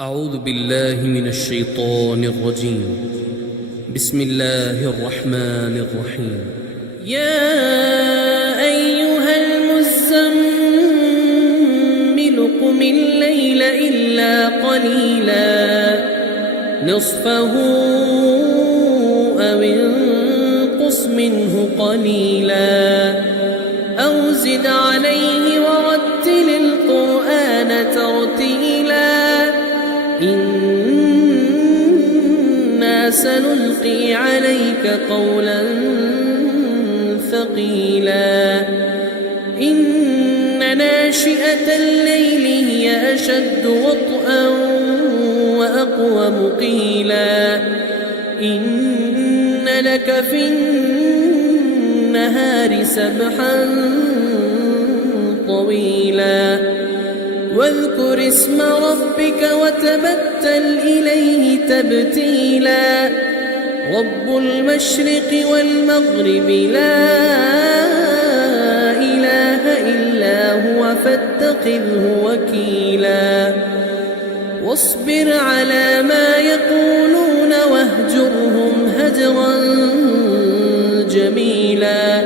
أعوذ بالله من الشيطان الرجيم. بسم الله الرحمن الرحيم. يا أيها المزمل قم الليل إلا قليلا نصفه أو انقص منه قليلا أو زد عليه ورتل القرآن ترتيلا إنا سنلقي عليك قولا ثقيلا إن ناشئة الليل هي أشد وطئا وأقوم قيلا إن لك في النهار سبحا طويلا واذكر اسم ربك وتبتل إليه تبتيلا رب المشرق والمغرب لا إله إلا هو فاتخذه وكيلا واصبر على ما يقولون واهجرهم هجرا جميلا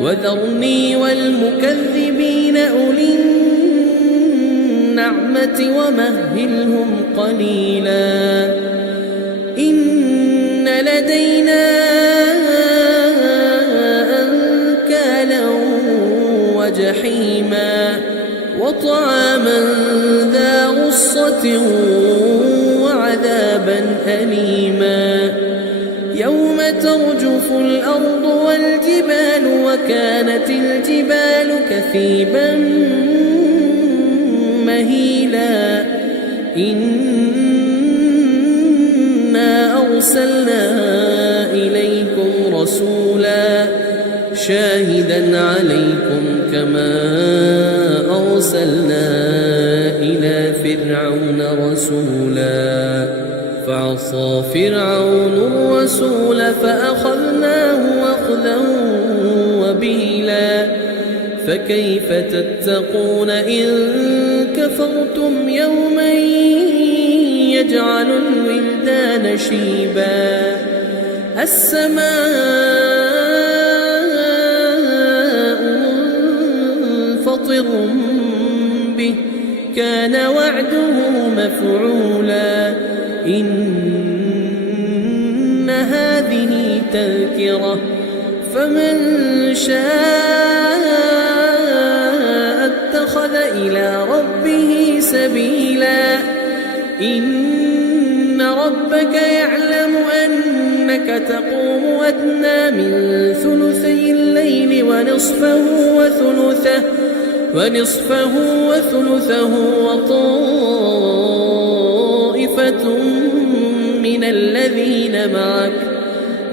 وذرني والمكذبين أولي النعمة ومهلهم قليلا إن لدينا أنكالا وجحيما وطعاما ذا غصة وعذابا أليما يوم ترجف الأرض والجبال وكانت الجبال كثيبا مهيلا إنا أرسلنا إليكم رسولا شاهدا عليكم كما أرسلنا إلى فرعون رسولا فعصى فرعون الرسول فأخذناه أخذا وبيلا فكيف تتقون إن كفرتم يوما يجعل الولدان شيبا السماء منفطر به كان وعده مفعولا إن هذه تذكرة فمن شاء اتخذ إلى ربه سبيلا إن ربك يعلم أنك تقوم أدنى من ثلثي الليل ونصفه وثلثه وطائفة من الذين معك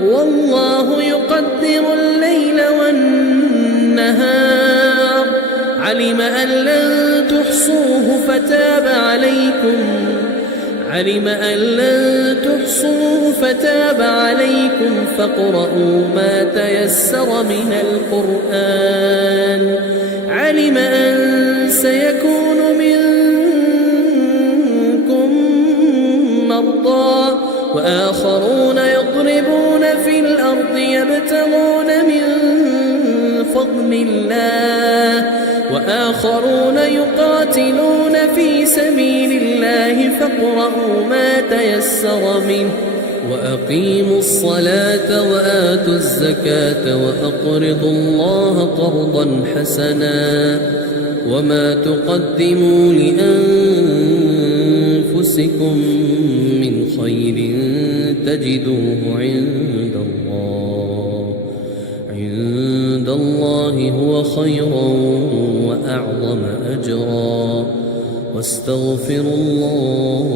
والله يقدر الليل والنهار علم أن لن تحصوه فتاب عليكم فاقرؤوا ما تيسر من القرآن علم أن سيكون منكم مرضى وآخرون يضربون في الأرض يبتغون من فضل الله وآخرون يقاتلون في سبيل الله فاقرؤوا ما تيسر منه وأقيموا الصلاة وآتوا الزكاة وأقرضوا الله قرضا حسنا وما تقدموا لأنفسكم من خير تجدوه عند الله هو خيرا وأعظم أجرا واستغفروا الله